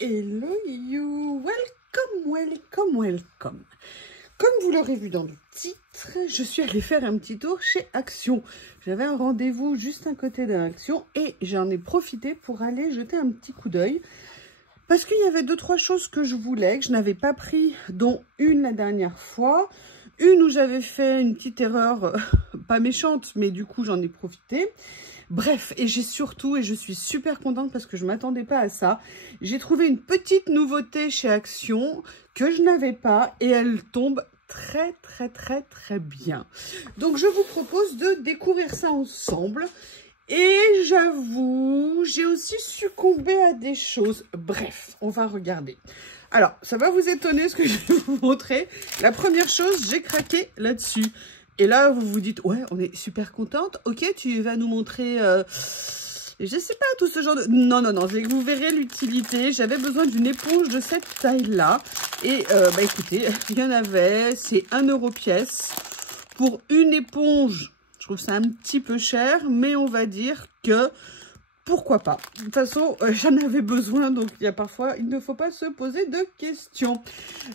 Hello you, welcome. Comme vous l'aurez vu dans le titre, je suis allée faire un petit tour chez Action. J'avais un rendez-vous juste à côté de Action et j'en ai profité pour aller jeter un petit coup d'œil. Parce qu'il y avait 2-3 choses que je voulais, que je n'avais pas pris, dont une la dernière fois. Une où j'avais fait une petite erreur, pas méchante, mais du coup j'en ai profité. Bref, et j'ai surtout, et je suis super contente parce que je ne m'attendais pas à ça, j'ai trouvé une petite nouveauté chez Action que je n'avais pas et elle tombe très bien. Donc je vous propose de découvrir ça ensemble. Et j'avoue, j'ai aussi succombé à des choses. Bref, on va regarder. Alors, ça va vous étonner ce que je vais vous montrer. La première chose, j'ai craqué là-dessus. Et là, vous vous dites, ouais, on est super contente. Ok, tu vas nous montrer, je sais pas, tout ce genre de... Non, vous verrez l'utilité. J'avais besoin d'une éponge de cette taille-là. Et, bah écoutez, il y en avait, c'est 1 € pièce. Pour une éponge, je trouve ça un petit peu cher, mais on va dire que... Pourquoi pas? De toute façon, j'en avais besoin, donc il y a parfois, il ne faut pas se poser de questions.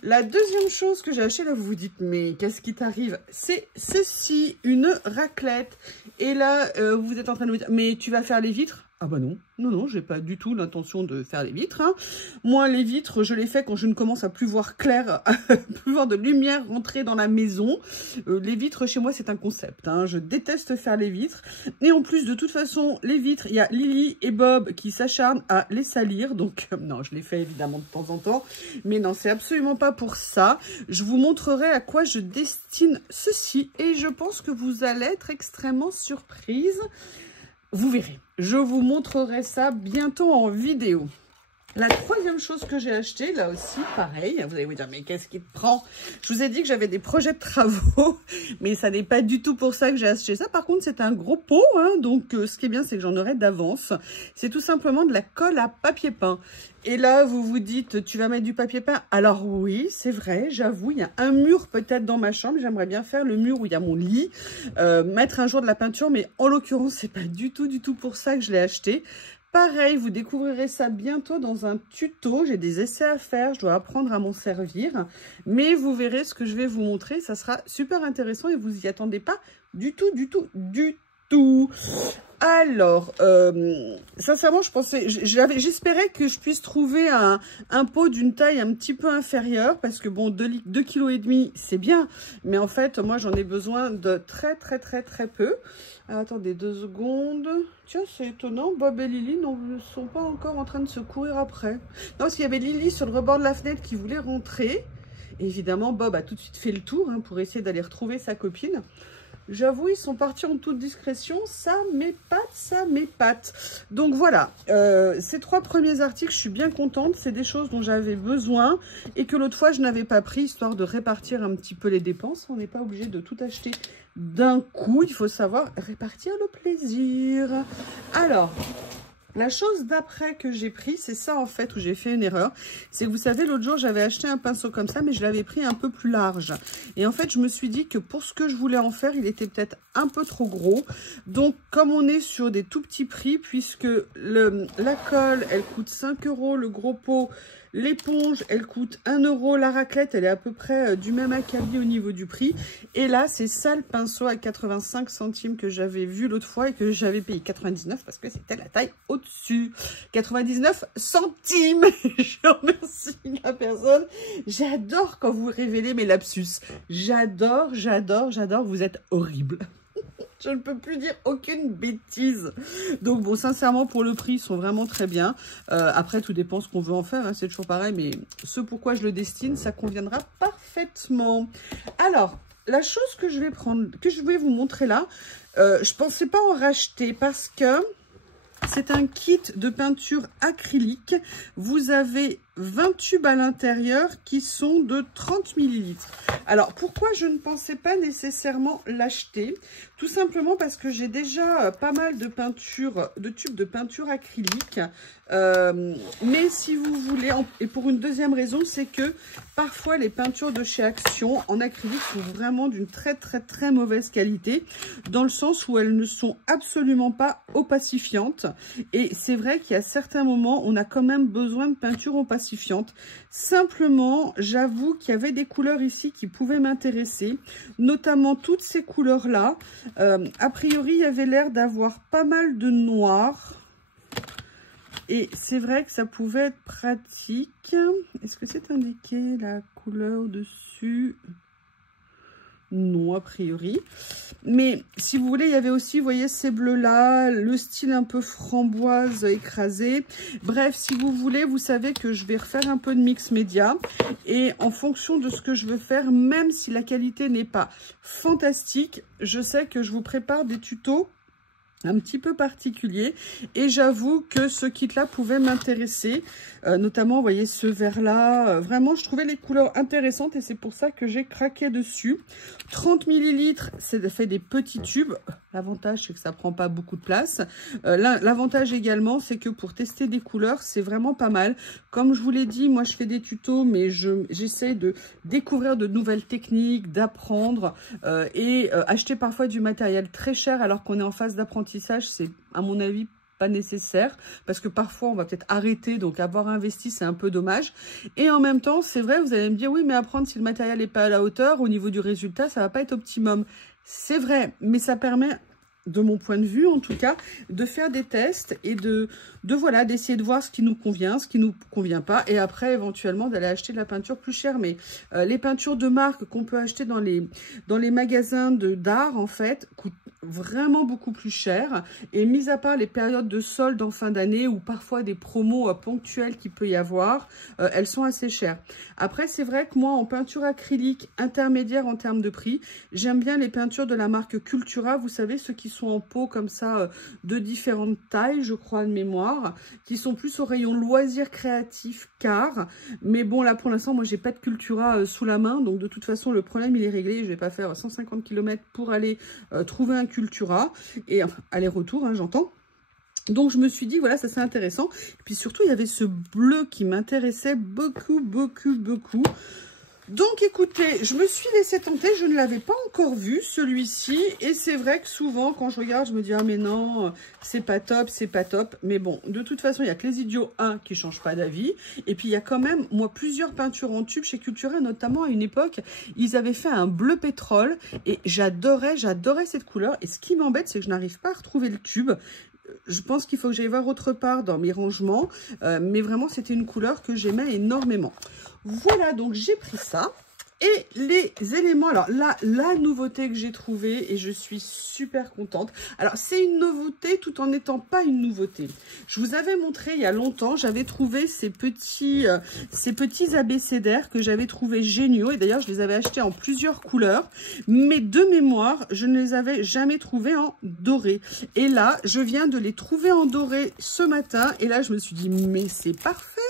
La deuxième chose que j'ai acheté, là, vous vous dites, mais qu'est-ce qui t'arrive? C'est ceci, une raclette. Et là, vous êtes en train de me dire, mais tu vas faire les vitres? Ah bah non, j'ai pas du tout l'intention de faire les vitres. Hein. Moi, les vitres, je les fais quand je ne commence à plus voir clair, plus voir de lumière rentrer dans la maison. Les vitres, chez moi, c'est un concept. Hein. Je déteste faire les vitres. Et en plus, de toute façon, les vitres, il y a Lily et Bob qui s'acharnent à les salir. Donc, non, je les fais évidemment de temps en temps. Mais non, c'est absolument pas pour ça. Je vous montrerai à quoi je destine ceci. Et je pense que vous allez être extrêmement surprise. Vous verrez, je vous montrerai ça bientôt en vidéo. La troisième chose que j'ai achetée, là aussi, pareil, vous allez vous dire, mais qu'est-ce qui te prend? Je vous ai dit que j'avais des projets de travaux, mais ça n'est pas du tout pour ça que j'ai acheté ça. Par contre, c'est un gros pot, hein, donc ce qui est bien, c'est que j'en aurai d'avance. C'est tout simplement de la colle à papier peint. Et là, vous vous dites, tu vas mettre du papier peint? Alors oui, c'est vrai, j'avoue, il y a un mur peut-être dans ma chambre. J'aimerais bien faire le mur où il y a mon lit, mettre un jour de la peinture, mais en l'occurrence, c'est pas du tout pour ça que je l'ai acheté. Pareil, vous découvrirez ça bientôt dans un tuto. J'ai des essais à faire, je dois apprendre à m'en servir. Mais vous verrez ce que je vais vous montrer. Ça sera super intéressant et vous y attendez pas du tout. Alors, sincèrement, j'espérais que je puisse trouver un pot d'une taille un petit peu inférieure. Parce que bon, 2,5 kg, c'est bien. Mais en fait, moi, j'en ai besoin de très peu. Alors, attendez 2 secondes. Tiens, c'est étonnant. Bob et Lily ne sont pas encore en train de se courir après. Non, parce qu'il y avait Lily sur le rebord de la fenêtre qui voulait rentrer. Et évidemment, Bob a tout de suite fait le tour hein, pour essayer d'aller retrouver sa copine. J'avoue, ils sont partis en toute discrétion. Ça m'épate. Donc voilà, ces 3 premiers articles, je suis bien contente. C'est des choses dont j'avais besoin et que l'autre fois, je n'avais pas pris, histoire de répartir un petit peu les dépenses. On n'est pas obligé de tout acheter d'un coup. Il faut savoir répartir le plaisir. Alors... la chose d'après que j'ai pris, c'est ça en fait où j'ai fait une erreur. C'est que vous savez, l'autre jour, j'avais acheté un pinceau comme ça, mais je l'avais pris un peu plus large. Et en fait, je me suis dit que pour ce que je voulais en faire, il était peut-être un peu trop gros. Donc, comme on est sur des tout petits prix, puisque la colle, elle coûte 5 €, le gros pot, l'éponge, elle coûte 1 €. La raclette, elle est à peu près du même acabit au niveau du prix. Et là, c'est ça le pinceau à 85 centimes que j'avais vu l'autre fois et que j'avais payé 99 parce que c'était la taille au-dessus. 99 centimes. Je remercie la personne. J'adore quand vous révélez mes lapsus. J'adore. Vous êtes horrible. Je ne peux plus dire aucune bêtise. Donc bon, sincèrement, pour le prix, ils sont vraiment très bien. Après, tout dépend ce qu'on veut en faire. Hein, c'est toujours pareil. Mais ce pourquoi je le destine, ça conviendra parfaitement. Alors, la chose que je vais prendre, que je vais vous montrer là, je pensais pas en racheter parce que c'est un kit de peinture acrylique. Vous avez 20 tubes à l'intérieur qui sont de 30 ml. Alors, pourquoi je ne pensais pas nécessairement l'acheter? Tout simplement parce que j'ai déjà pas mal de peinture, de tubes de peinture acrylique. Mais si vous voulez, et pour une deuxième raison, c'est que parfois les peintures de chez Action en acrylique sont vraiment d'une très mauvaise qualité, dans le sens où elles ne sont absolument pas opacifiantes. Et c'est vrai qu'il y a certains moments, on a quand même besoin de peinture opacifiante. Simplement, j'avoue qu'il y avait des couleurs ici qui pouvaient m'intéresser, notamment toutes ces couleurs-là. A priori, il y avait l'air d'avoir pas mal de noir. Et c'est vrai que ça pouvait être pratique. Est-ce que c'est indiqué la couleur dessus? Non, a priori. Mais si vous voulez, il y avait aussi, vous voyez, ces bleus-là, le style un peu framboise écrasé. Bref, si vous voulez, vous savez que je vais refaire un peu de mix média. Et en fonction de ce que je veux faire, même si la qualité n'est pas fantastique, je sais que je vous prépare des tutos un petit peu particulier, et j'avoue que ce kit là pouvait m'intéresser, notamment vous voyez ce vert là, vraiment je trouvais les couleurs intéressantes et c'est pour ça que j'ai craqué dessus. 30 ml, c'est fait des petits tubes. L'avantage c'est que ça prend pas beaucoup de place. L'avantage également c'est que pour tester des couleurs c'est vraiment pas mal. Comme je vous l'ai dit, moi je fais des tutos, mais j'essaie de découvrir de nouvelles techniques, d'apprendre et acheter parfois du matériel très cher alors qu'on est en phase d'apprentissage, c'est à mon avis pas nécessaire, parce que parfois on va peut-être arrêter, donc avoir investi c'est un peu dommage. Et en même temps c'est vrai, vous allez me dire oui mais apprendre si le matériel n'est pas à la hauteur, au niveau du résultat ça va pas être optimum. C'est vrai, mais ça permet, de mon point de vue en tout cas, de faire des tests et voilà, d'essayer de voir ce qui nous convient, ce qui nous convient pas, et après éventuellement d'aller acheter de la peinture plus chère. Mais les peintures de marque qu'on peut acheter dans les magasins d'art en fait coûtent vraiment beaucoup plus cher, et mis à part les périodes de soldes en fin d'année ou parfois des promos ponctuelles qu'il peut y avoir, elles sont assez chères. Après c'est vrai que moi en peinture acrylique intermédiaire en termes de prix, j'aime bien les peintures de la marque Cultura, vous savez ceux qui sont en pot comme ça de différentes tailles, je crois de mémoire, qui sont plus au rayon loisirs créatifs car, mais bon là pour l'instant moi j'ai pas de Cultura sous la main, donc de toute façon le problème il est réglé, je vais pas faire 150 km pour aller trouver un Cultura, et enfin, aller-retour hein, j'entends. Donc je me suis dit voilà, ça c'est intéressant. Et puis surtout il y avait ce bleu qui m'intéressait beaucoup. Donc écoutez, je me suis laissée tenter, je ne l'avais pas encore vu celui-ci, et c'est vrai que souvent quand je regarde je me dis ah mais non c'est pas top, mais bon de toute façon il y a que les idiots qui changent pas d'avis, et puis il y a quand même moi plusieurs peintures en tube chez Cultura, notamment à une époque ils avaient fait un bleu pétrole et j'adorais cette couleur, et ce qui m'embête c'est que je n'arrive pas à retrouver le tube. Je pense qu'il faut que j'aille voir autre part dans mes rangements, mais vraiment c'était une couleur que j'aimais énormément. Voilà, donc j'ai pris ça. Et les éléments, alors là, la nouveauté que j'ai trouvée, et je suis super contente. Alors, c'est une nouveauté tout en n'étant pas une nouveauté. Je vous avais montré il y a longtemps, j'avais trouvé ces petits abécédaires que j'avais trouvé géniaux. Et d'ailleurs, je les avais achetés en plusieurs couleurs. Mais de mémoire, je ne les avais jamais trouvés en doré. Et là, je viens de les trouver en doré ce matin. Et là, je me suis dit, mais c'est parfait!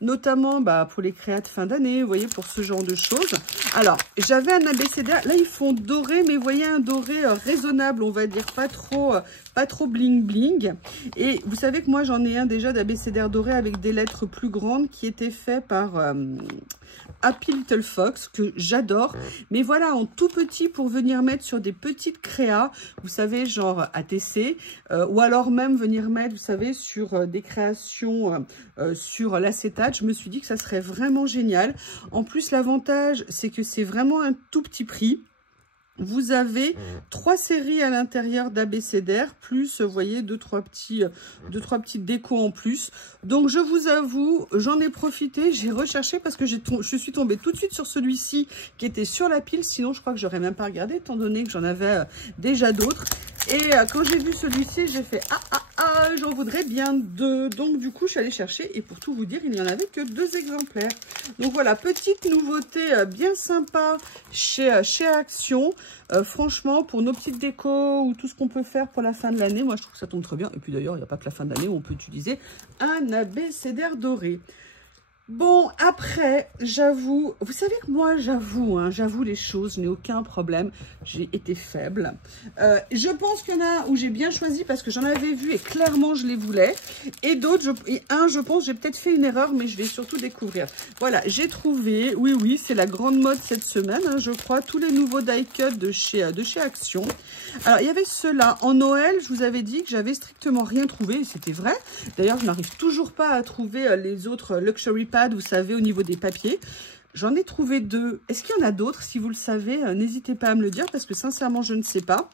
Notamment pour les créas de fin d'année, vous voyez, pour ce genre de choses. Alors, j'avais un abécédaire, là ils font doré, mais vous voyez un doré raisonnable, on va dire, pas trop bling bling. Et vous savez que moi j'en ai un déjà d'abécédaire doré avec des lettres plus grandes qui était fait par Happy Little Fox, que j'adore. Mais voilà, en tout petit pour venir mettre sur des petites créas, vous savez, genre ATC, ou alors même venir mettre, vous savez, sur des créations sur l'acétate. Je me suis dit que ça serait vraiment génial. En plus, l'avantage, c'est que c'est vraiment un tout petit prix. Vous avez 3 séries à l'intérieur d'abécédaire, plus, vous voyez, 2-3 petites décos en plus. Donc, je vous avoue, j'en ai profité, j'ai recherché parce que je suis tombée tout de suite sur celui-ci qui était sur la pile. Sinon, je crois que j'aurais même pas regardé, étant donné que j'en avais déjà d'autres. Et quand j'ai vu celui-ci, j'ai fait j'en voudrais bien 2. Donc, du coup, je suis allée chercher. Et pour tout vous dire, il n'y en avait que 2 exemplaires. Donc, voilà, petite nouveauté bien sympa chez Action. Franchement, pour nos petites décos ou tout ce qu'on peut faire pour la fin de l'année, moi, je trouve que ça tombe très bien. Et puis, d'ailleurs, il n'y a pas que la fin de l'année où on peut utiliser un abécédaire doré. Bon, après, j'avoue, vous savez que moi, j'avoue, hein, j'avoue les choses, je n'ai aucun problème, j'ai été faible. Je pense qu'il y en a où j'ai bien choisi parce que j'en avais vu et clairement, je les voulais. Et d'autres, je pense, j'ai peut-être fait une erreur, mais je vais surtout découvrir. Voilà, j'ai trouvé, oui, c'est la grande mode cette semaine, hein, je crois, tous les nouveaux die cut de chez Action. Alors, il y avait ceux-là. En Noël, je vous avais dit que j'avais strictement rien trouvé, et c'était vrai. D'ailleurs, je n'arrive toujours pas à trouver les autres Luxury Pad, vous savez, au niveau des papiers. J'en ai trouvé 2. Est-ce qu'il y en a d'autres? Si vous le savez, n'hésitez pas à me le dire parce que sincèrement, je ne sais pas.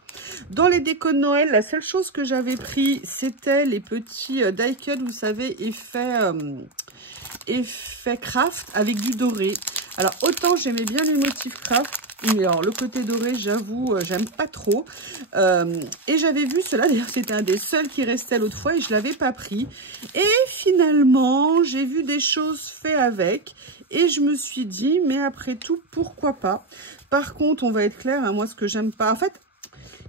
Dans les décos de Noël, la seule chose que j'avais pris, c'était les petits die cut, vous savez, effet craft avec du doré. Alors, autant j'aimais bien les motifs craft, mais alors le côté doré, j'avoue, j'aime pas trop. Et j'avais vu cela, d'ailleurs c'était un des seuls qui restait l'autre fois et je l'avais pas pris. Et finalement, j'ai vu des choses faites avec et je me suis dit, mais après tout, pourquoi pas? Par contre, on va être clair, hein, moi ce que j'aime pas, en fait,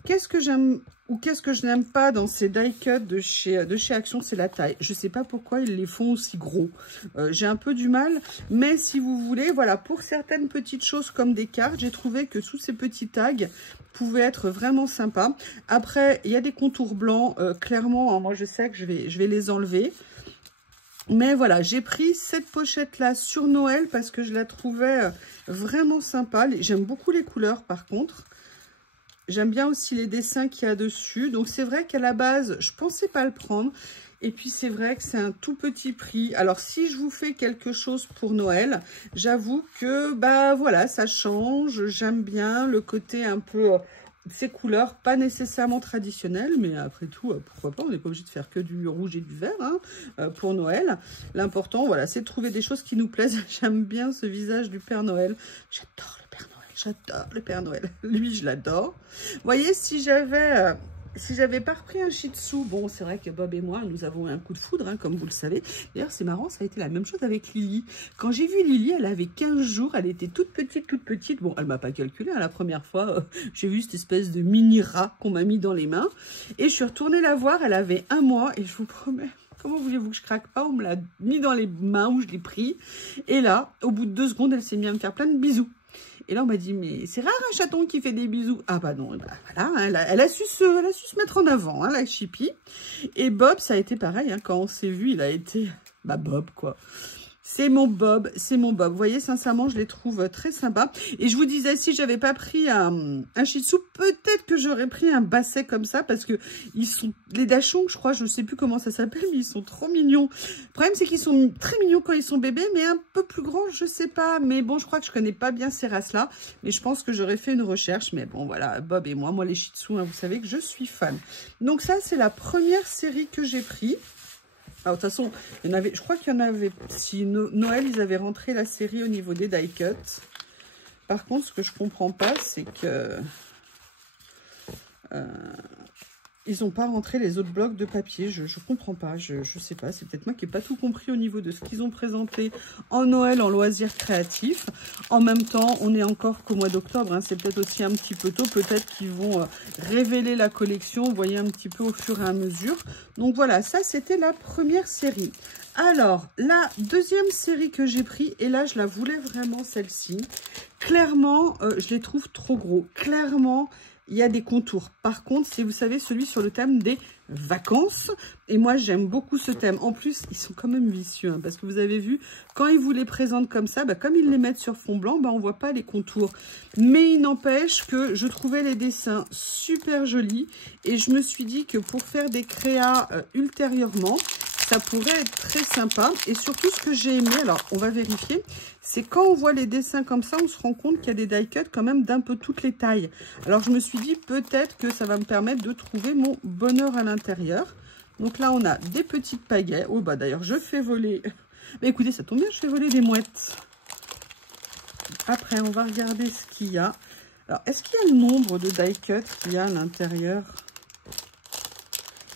qu'est-ce que j'aime ou qu'est-ce que je n'aime pas dans ces die cut de chez Action, c'est la taille. Je ne sais pas pourquoi ils les font aussi gros. J'ai un peu du mal, mais si vous voulez, voilà, pour certaines petites choses comme des cartes, j'ai trouvé que tous ces petits tags pouvaient être vraiment sympas. Après, il y a des contours blancs, clairement, hein, moi je sais que je vais les enlever. Mais voilà, j'ai pris cette pochette-là sur Noël parce que je la trouvais vraiment sympa. J'aime beaucoup les couleurs par contre. J'aime bien aussi les dessins qu'il y a dessus. Donc, c'est vrai qu'à la base, je ne pensais pas le prendre. Et puis, c'est vrai que c'est un tout petit prix. Alors, si je vous fais quelque chose pour Noël, j'avoue que, bah voilà, ça change. J'aime bien le côté un peu... ces couleurs, pas nécessairement traditionnelles, mais après tout, pourquoi pas, on n'est pas obligé de faire que du rouge et du vert hein, pour Noël. L'important, voilà, c'est de trouver des choses qui nous plaisent. J'aime bien ce visage du Père Noël. J'adore le Père Noël. J'adore le Père Noël. Lui, je l'adore. Vous voyez, si j'avais pas repris un Shih Tzu, bon, c'est vrai que Bob et moi, nous avons un coup de foudre, hein, comme vous le savez. D'ailleurs, c'est marrant, ça a été la même chose avec Lily. Quand j'ai vu Lily, elle avait 15 jours, elle était toute petite. Bon, elle m'a pas calculé, hein, la première fois, j'ai vu cette espèce de mini rat qu'on m'a mis dans les mains. Et je suis retournée la voir, elle avait 1 mois, et je vous promets... Comment voulez-vous que je craque pas? On me l'a mis dans les mains où je l'ai pris. Et là, au bout de 2 secondes, elle s'est mise à me faire plein de bisous. Et là, on m'a dit, mais c'est rare un chaton qui fait des bisous. Ah bah non, bah voilà, elle a su se mettre en avant, hein, la Chippy. Et Bob, ça a été pareil, hein, quand on s'est vu, il a été, bah Bob, quoi. C'est mon Bob, c'est mon Bob. Vous voyez, sincèrement, je les trouve très sympas. Et je vous disais, si j'avais pas pris un Shih Tzu, peut-être que j'aurais pris un basset comme ça, parce que ils sont, les Dachshunds, je crois, je sais plus comment ça s'appelle, mais ils sont trop mignons. Le problème, c'est qu'ils sont très mignons quand ils sont bébés, mais un peu plus grands, je sais pas. Mais bon, je crois que je connais pas bien ces races-là, mais je pense que j'aurais fait une recherche. Mais bon, voilà, Bob et moi les Shih Tzu, hein, vous savez que je suis fan. Donc ça, c'est la première série que j'ai pris. Alors, de toute façon, il y en avait, je crois qu'il y en avait, si Noël, ils avaient rentré la série au niveau des die cut. Par contre, ce que je comprends pas, c'est que ils n'ont pas rentré les autres blocs de papier. Je comprends pas, je sais pas. C'est peut-être moi qui n'ai pas tout compris au niveau de ce qu'ils ont présenté en Noël, en loisirs créatifs. En même temps, on est encore qu'au mois d'octobre. Hein, c'est peut-être aussi un petit peu tôt. Peut-être qu'ils vont révéler la collection, vous voyez, un petit peu au fur et à mesure. Donc voilà, ça, c'était la première série. Alors, la deuxième série que j'ai pris, et là, je la voulais vraiment, celle-ci. Clairement, je les trouve trop gros. Clairement, il y a des contours. Par contre, c'est, vous savez, celui sur le thème des vacances. Et moi, j'aime beaucoup ce thème. En plus, ils sont quand même vicieux. Hein, parce que vous avez vu, quand ils vous les présentent comme ça, bah, comme ils les mettent sur fond blanc, bah, on ne voit pas les contours. Mais il n'empêche que je trouvais les dessins super jolis. Et je me suis dit que pour faire des créas ultérieurement, ça pourrait être très sympa. Et surtout, ce que j'ai aimé, alors on va vérifier, c'est quand on voit les dessins comme ça, on se rend compte qu'il y a des die cut quand même d'un peu toutes les tailles. Alors, je me suis dit peut-être que ça va me permettre de trouver mon bonheur à l'intérieur. Donc là, on a des petites pagaies. Oh, bah d'ailleurs, je fais voler... Mais écoutez, ça tombe bien, je fais voler des mouettes. Après, on va regarder ce qu'il y a. Alors, est-ce qu'il y a le nombre de die cut qu'il y a à l'intérieur ?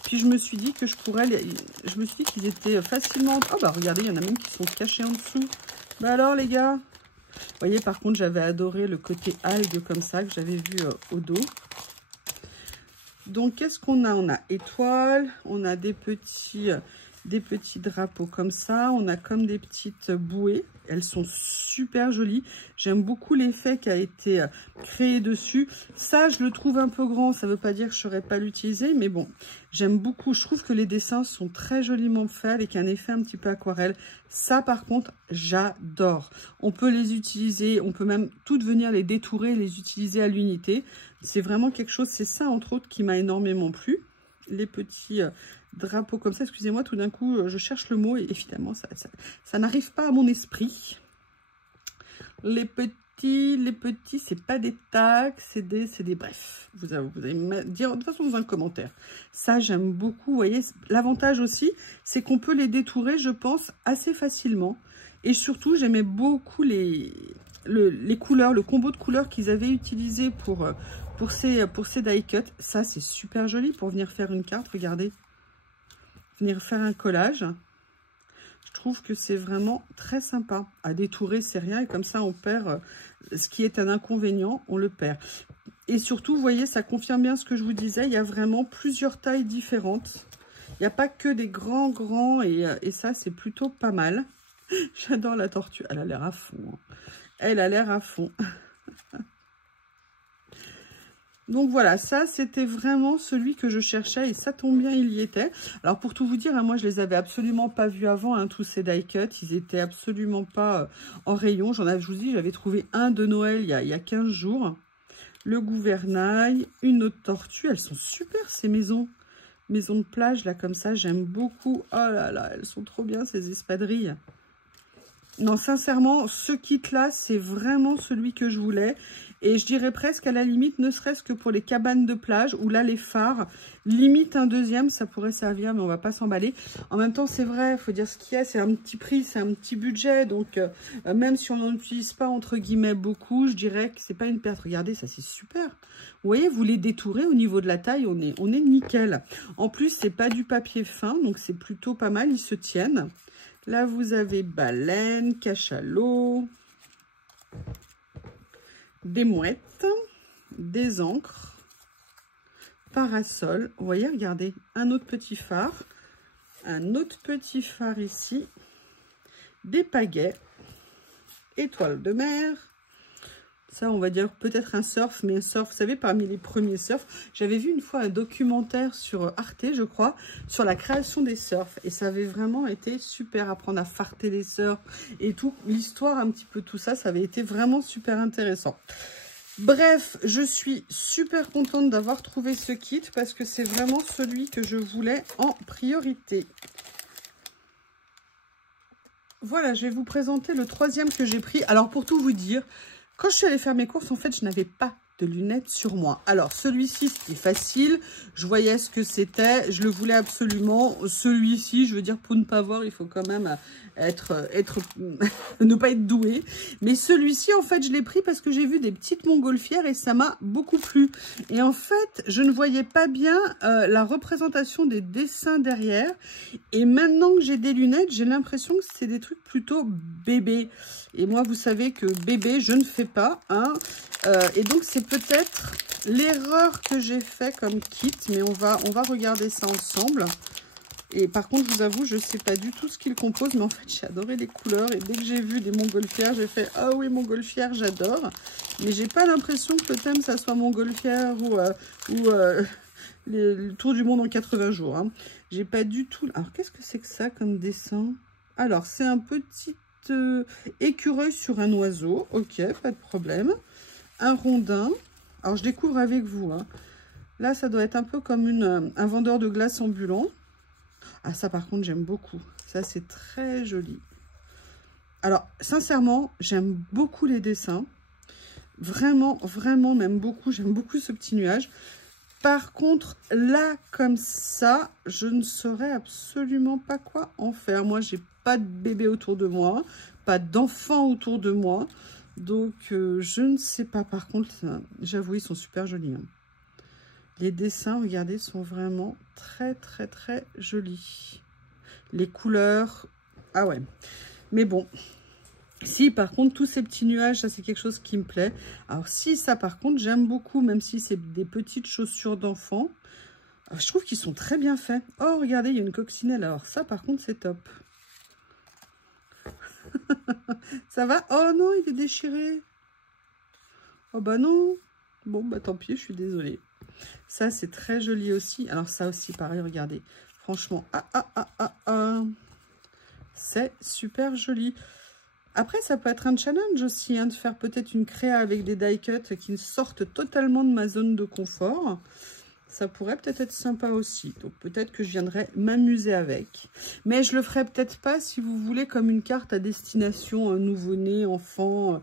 Puis je me suis dit que je pourrais les... Je me suis dit qu'ils étaient facilement... Oh bah regardez, il y en a même qui sont cachés en dessous. Bah alors les gars. Vous voyez, par contre, j'avais adoré le côté algue comme ça que j'avais vu au dos. Donc qu'est-ce qu'on a? On a étoiles, on a des petits des petits drapeaux comme ça. On a comme des petites bouées. Elles sont super jolies. J'aime beaucoup l'effet qui a été créé dessus. Ça, je le trouve un peu grand. Ça ne veut pas dire que je ne saurais pas l'utiliser. Mais bon, j'aime beaucoup. Je trouve que les dessins sont très joliment faits avec un effet un petit peu aquarelle. Ça, par contre, j'adore. On peut les utiliser. On peut même toutes venir les détourer, les utiliser à l'unité. C'est vraiment quelque chose. C'est ça, entre autres, qui m'a énormément plu. Les petits drapeaux comme ça, excusez-moi, tout d'un coup je cherche le mot et finalement ça n'arrive pas à mon esprit. Les petits, c'est pas des tags, c'est des bref, vous allez me dire de toute façon dans un commentaire. Ça j'aime beaucoup, vous voyez, l'avantage aussi c'est qu'on peut les détourer, je pense, assez facilement. Et surtout j'aimais beaucoup les couleurs, le combo de couleurs qu'ils avaient utilisé pour ces die cut. Ça c'est super joli pour venir faire une carte, regardez, venir faire un collage. Je trouve que c'est vraiment très sympa. À détourer, c'est rien. Et comme ça, on perd ce qui est un inconvénient, on le perd. Et surtout, vous voyez, ça confirme bien ce que je vous disais. Il y a vraiment plusieurs tailles différentes. Il n'y a pas que des grands. Et ça, c'est plutôt pas mal. J'adore la tortue. Elle a l'air à fond. Hein. Elle a l'air à fond. Donc voilà, ça c'était vraiment celui que je cherchais et ça tombe bien, il y était. Alors pour tout vous dire, hein, moi je les avais absolument pas vus avant, hein, tous ces die cut, ils étaient absolument pas en rayon. Je vous dis, j'avais trouvé un de Noël il y a 15 jours. Le gouvernail, une autre tortue, elles sont super ces maisons de plage là comme ça, j'aime beaucoup. Oh là là, elles sont trop bien ces espadrilles. Non, sincèrement, ce kit-là, c'est vraiment celui que je voulais. Et je dirais presque à la limite, ne serait-ce que pour les cabanes de plage, où là, les phares, limite un deuxième, ça pourrait servir, mais on va pas s'emballer. En même temps, c'est vrai, il faut dire ce qu'il y a, c'est un petit prix, c'est un petit budget. Donc, même si on n'en utilise pas, entre guillemets, beaucoup, je dirais que c'est pas une perte. Regardez, ça, c'est super. Vous voyez, vous les détourez au niveau de la taille, on est nickel. En plus, c'est pas du papier fin, donc c'est plutôt pas mal, ils se tiennent. Là, vous avez baleine, cachalot, des mouettes, des encres, parasol. Vous voyez, regardez, un autre petit phare ici, des pagaies, étoiles de mer. Ça, on va dire peut-être un surf, mais un surf, vous savez, parmi les premiers surfs. J'avais vu une fois un documentaire sur Arte, je crois, sur la création des surfs. Et ça avait vraiment été super, apprendre à farter les surfs et tout. L'histoire, un petit peu tout ça, ça avait été vraiment super intéressant. Bref, je suis super contente d'avoir trouvé ce kit parce que c'est vraiment celui que je voulais en priorité. Voilà, je vais vous présenter le troisième que j'ai pris. Alors, pour tout vous dire, quand je suis allée faire mes courses, en fait, je n'avais pas de lunettes sur moi. Alors, celui-ci, c'était facile. Je voyais ce que c'était. Je le voulais absolument. Celui-ci, je veux dire, pour ne pas voir, il faut quand même ne pas être doué. Mais celui-ci, en fait, je l'ai pris parce que j'ai vu des petites montgolfières et ça m'a beaucoup plu. Et en fait, je ne voyais pas bien la représentation des dessins derrière. Et maintenant que j'ai des lunettes, j'ai l'impression que c'est des trucs plutôt bébés. Et moi, vous savez que bébé, je ne fais pas. Hein. Et donc, c'est peut-être l'erreur que j'ai fait comme kit. Mais on va regarder ça ensemble. Et par contre, je vous avoue, je ne sais pas du tout ce qu'il compose. Mais en fait, j'ai adoré les couleurs. Et dès que j'ai vu des montgolfières, j'ai fait « Ah oui, montgolfière, j'adore ». Mais j'ai pas l'impression que le thème, ça soit montgolfière ou le tour du monde en 80 jours. Hein. J'ai pas du tout... Alors, qu'est-ce que c'est que ça comme dessin? Alors, c'est un petit écureuil sur un oiseau. Ok, pas de problème. Un rondin. Alors, je découvre avec vous. Hein. Là, ça doit être un peu comme un vendeur de glace ambulant. Ah, ça, par contre, j'aime beaucoup. Ça, c'est très joli. Alors, sincèrement, j'aime beaucoup les dessins. Vraiment, vraiment, même beaucoup. J'aime beaucoup ce petit nuage. Par contre, là, comme ça, je ne saurais absolument pas quoi en faire. Moi, j'ai pas de bébé autour de moi, pas d'enfant autour de moi. Donc, je ne sais pas. Par contre, j'avoue, ils sont super jolis. Hein. Les dessins, regardez, sont vraiment très, très, très jolis. Les couleurs, ah ouais. Mais bon, si, par contre, tous ces petits nuages, ça, c'est quelque chose qui me plaît. Alors, si, ça, par contre, j'aime beaucoup, même si c'est des petites chaussures d'enfant. Alors, je trouve qu'ils sont très bien faits. Oh, regardez, il y a une coccinelle. Alors ça, par contre, c'est top. Ça va? Oh non, il est déchiré. Oh bah non. Bon, bah tant pis, je suis désolée. Ça, c'est très joli aussi. Alors ça aussi, pareil, regardez. Franchement, c'est super joli. Après, ça peut être un challenge aussi, hein, de faire peut-être une créa avec des die cuts qui sortent totalement de ma zone de confort. Ça pourrait peut-être être sympa aussi. Donc peut-être que je viendrai m'amuser avec. Mais je le ferai peut-être pas, si vous voulez, comme une carte à destination nouveau-né, enfant.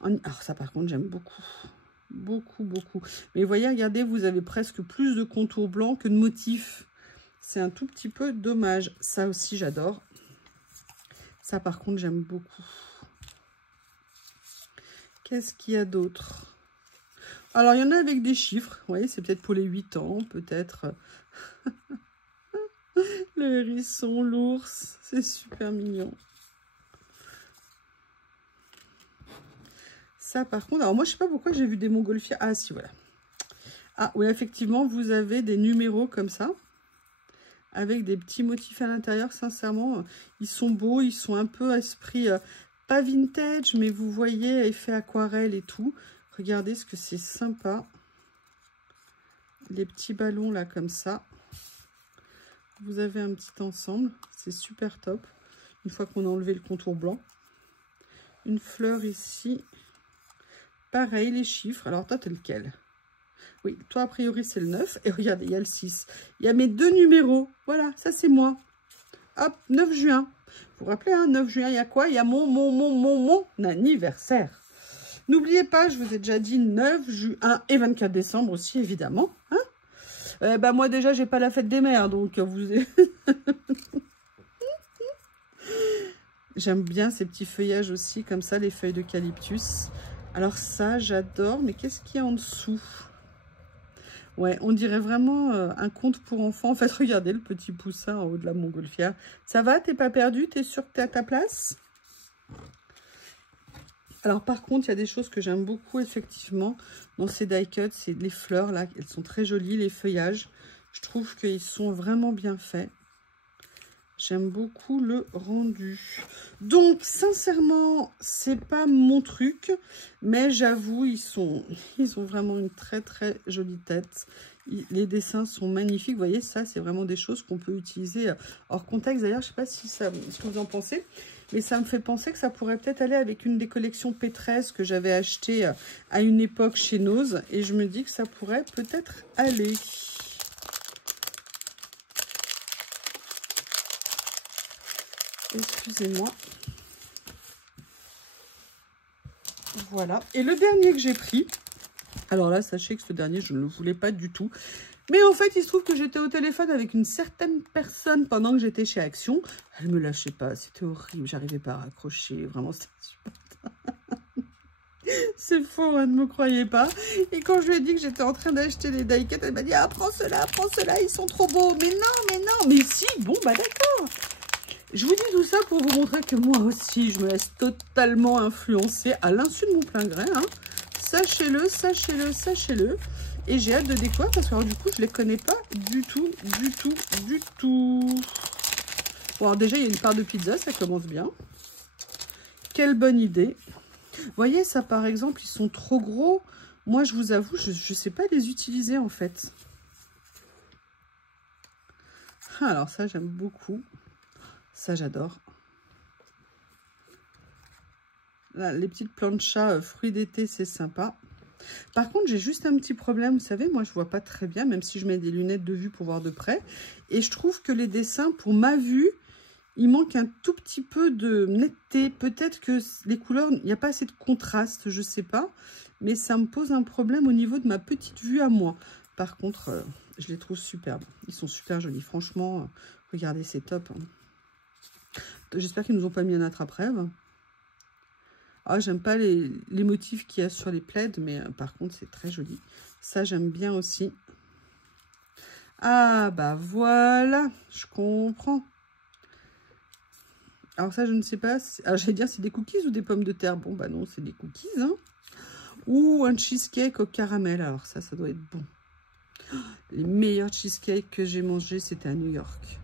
Alors ça, par contre, j'aime beaucoup. Beaucoup, beaucoup. Mais vous voyez, regardez, vous avez presque plus de contours blancs que de motifs. C'est un tout petit peu dommage. Ça aussi, j'adore. Ça, par contre, j'aime beaucoup. Qu'est-ce qu'il y a d'autre? Alors, il y en a avec des chiffres. Vous voyez, c'est peut-être pour les 8 ans, peut-être. Le hérisson, l'ours. C'est super mignon. Ça, par contre... Alors, moi, je sais pas pourquoi j'ai vu des montgolfières. Ah, si, voilà. Ah, oui, effectivement, vous avez des numéros comme ça. Avec des petits motifs à l'intérieur. Sincèrement, ils sont beaux. Ils sont un peu esprit... pas vintage, mais vous voyez, effet aquarelle et tout. Regardez ce que c'est sympa. Les petits ballons là comme ça. Vous avez un petit ensemble. C'est super top. Une fois qu'on a enlevé le contour blanc. Une fleur ici. Pareil, les chiffres. Alors toi, t'es lequel? Oui, toi a priori c'est le 9. Et regardez, il y a le 6. Il y a mes 2 numéros. Voilà, ça c'est moi. Hop, 9 juin. Vous vous rappelez, hein, 9 juin, il y a quoi? Il y a mon anniversaire. N'oubliez pas, je vous ai déjà dit 9 juin et 24 décembre aussi, évidemment. Hein, bah moi, déjà, j'ai pas la fête des mères, donc vous... J'aime bien ces petits feuillages aussi, comme ça, les feuilles d'eucalyptus. Alors ça, j'adore. Mais qu'est-ce qu'il y a en dessous? Ouais, on dirait vraiment un conte pour enfants. En fait, regardez le petit poussin en haut de la montgolfière. Ça va? T'es pas perdu? T'es sûr que t'es à ta place? Alors par contre, il y a des choses que j'aime beaucoup effectivement dans ces die cuts, c'est les fleurs là, elles sont très jolies, les feuillages. Je trouve qu'ils sont vraiment bien faits. J'aime beaucoup le rendu. Donc sincèrement, c'est pas mon truc, mais j'avoue, ils ont vraiment une très très jolie tête. Les dessins sont magnifiques. Vous voyez, ça c'est vraiment des choses qu'on peut utiliser hors contexte. D'ailleurs, je sais pas si ce que vous en pensez. Mais ça me fait penser que ça pourrait peut-être aller avec une des collections P13 que j'avais achetées à une époque chez Nose. Et je me dis que ça pourrait peut-être aller. Excusez-moi. Voilà. Et le dernier que j'ai pris. Alors là, sachez que ce dernier, je ne le voulais pas du tout. Mais en fait, il se trouve que j'étais au téléphone avec une certaine personne pendant que j'étais chez Action. Elle me lâchait pas, c'était horrible, j'arrivais pas à raccrocher, vraiment c'était insupportable. C'est faux, hein, ne me croyez pas. Et quand je lui ai dit que j'étais en train d'acheter les die cuts, elle m'a dit « Ah, prends ceux-là, ils sont trop beaux !» Mais non, mais si, bon, bah d'accord. Je vous dis tout ça pour vous montrer que moi aussi, je me laisse totalement influencer à l'insu de mon plein gré. Hein. Sachez-le, sachez-le, sachez-le. Et j'ai hâte de découvrir parce que alors, du coup, je les connais pas du tout, du tout, du tout. Bon, alors, déjà, il y a une part de pizza, ça commence bien. Quelle bonne idée. Vous voyez, ça, par exemple, ils sont trop gros. Moi, je vous avoue, je ne sais pas les utiliser, en fait. Alors, ça, j'aime beaucoup. Ça, j'adore. Là, les petites planchas fruits d'été, c'est sympa. Par contre, j'ai juste un petit problème. Vous savez, moi, je vois pas très bien, même si je mets des lunettes de vue pour voir de près. Et je trouve que les dessins, pour ma vue, il manque un tout petit peu de netteté. Peut-être que les couleurs, il n'y a pas assez de contraste, je sais pas. Mais ça me pose un problème au niveau de ma petite vue à moi. Par contre, je les trouve superbes. Ils sont super jolis. Franchement, regardez, c'est top. Hein. J'espère qu'ils nous ont pas mis un attrape-rêve. Ah, j'aime pas les motifs qu'il y a sur les plaids, mais par contre, c'est très joli. Ça, j'aime bien aussi. Ah, bah voilà, je comprends. Alors ça, je ne sais pas. Alors, j'allais dire, c'est des cookies ou des pommes de terre? Bon, bah non, c'est des cookies. Hein. Ou un cheesecake au caramel. Alors ça doit être bon. Les meilleurs cheesecakes que j'ai mangés, c'était à New York.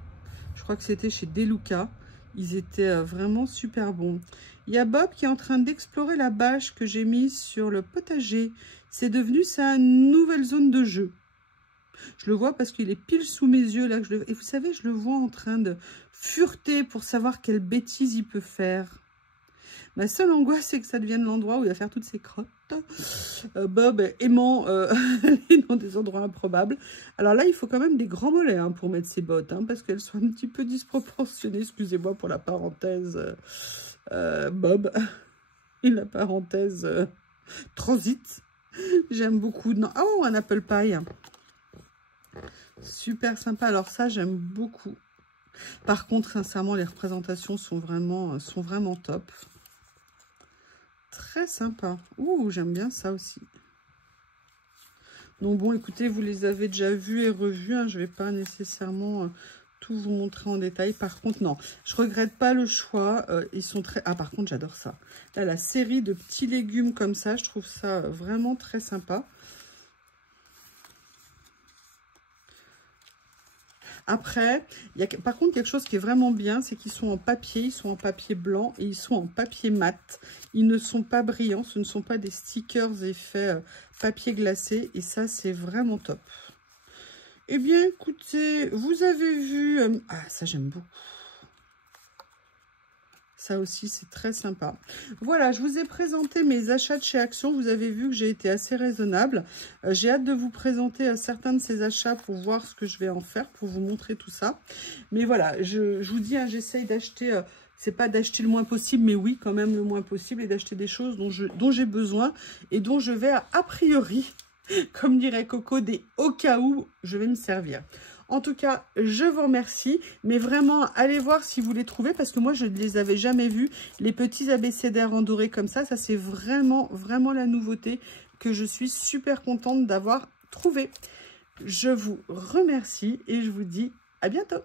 Je crois que c'était chez Deluca. Ils étaient vraiment super bons. Il y a Bob qui est en train d'explorer la bâche que j'ai mise sur le potager. C'est devenu sa nouvelle zone de jeu. Je le vois parce qu'il est pile sous mes yeux là. Et vous savez, je le vois en train de fureter pour savoir quelle bêtise il peut faire. Ma seule angoisse, c'est que ça devienne l'endroit où il va faire toutes ses crottes. Bob aimant aller dans des endroits improbables. Alors là, il faut quand même des grands mollets hein, pour mettre ses bottes, hein, parce qu'elles sont un petit peu disproportionnées. Excusez-moi pour la parenthèse, Bob. Et la parenthèse transit. J'aime beaucoup. Non. Oh, un apple pie. Super sympa. Alors ça, j'aime beaucoup. Par contre, sincèrement, les représentations sont vraiment top. Très sympa. Ouh, j'aime bien ça aussi. Donc bon, écoutez, vous les avez déjà vus et revus. Hein, je ne vais pas nécessairement tout vous montrer en détail. Par contre, non, je regrette pas le choix. Ils sont très... Ah, par contre, j'adore ça. Là, la série de petits légumes comme ça, je trouve ça vraiment très sympa. Après, il y a par contre quelque chose qui est vraiment bien, c'est qu'ils sont en papier, ils sont en papier blanc et ils sont en papier mat. Ils ne sont pas brillants, ce ne sont pas des stickers effets papier glacé et ça c'est vraiment top. Eh bien écoutez, vous avez vu... Ah ça j'aime beaucoup. Ça aussi, c'est très sympa. Voilà, je vous ai présenté mes achats de chez Action. Vous avez vu que j'ai été assez raisonnable. J'ai hâte de vous présenter certains de ces achats pour voir ce que je vais en faire, pour vous montrer tout ça. Mais voilà, je vous dis, hein, j'essaye d'acheter... c'est pas d'acheter le moins possible, mais oui, quand même le moins possible. Et d'acheter des choses dont j'ai besoin et dont je vais, a priori, comme dirait Coco, des au cas où je vais me servir. En tout cas, je vous remercie, mais vraiment, allez voir si vous les trouvez, parce que moi, je ne les avais jamais vus. Les petits abécédaires en doré comme ça c'est vraiment la nouveauté que je suis super contente d'avoir trouvé. Je vous remercie et je vous dis à bientôt.